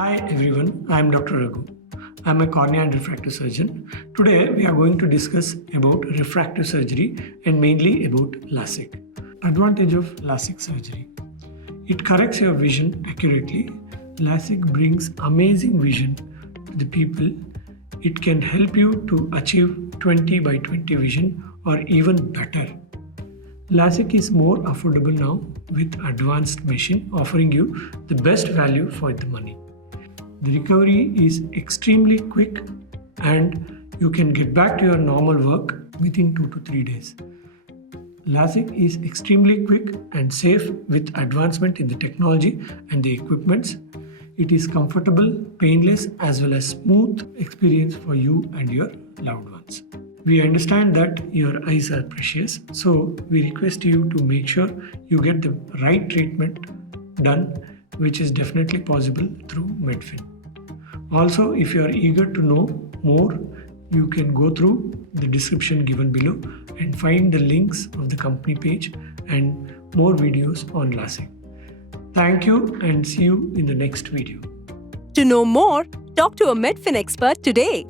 Hi everyone, I am Dr. Raghu. I am a cornea and refractive surgeon. Today we are going to discuss about refractive surgery and mainly about LASIK. Advantage of LASIK surgery. It corrects your vision accurately. LASIK brings amazing vision to the people. It can help you to achieve 20 by 20 vision or even better. LASIK is more affordable now with advanced machine offering you the best value for the money. The recovery is extremely quick and you can get back to your normal work within 2 to 3 days. LASIK is extremely quick and safe with advancement in the technology and the equipments. It is comfortable, painless as well as smooth experience for you and your loved ones. We understand that your eyes are precious, so we request you to make sure you get the right treatment done, which is definitely possible through Medfin. Also, if you are eager to know more, you can go through the description given below and find the links of the company page and more videos on LASIK. Thank you and see you in the next video. To know more, talk to a Medfin expert today.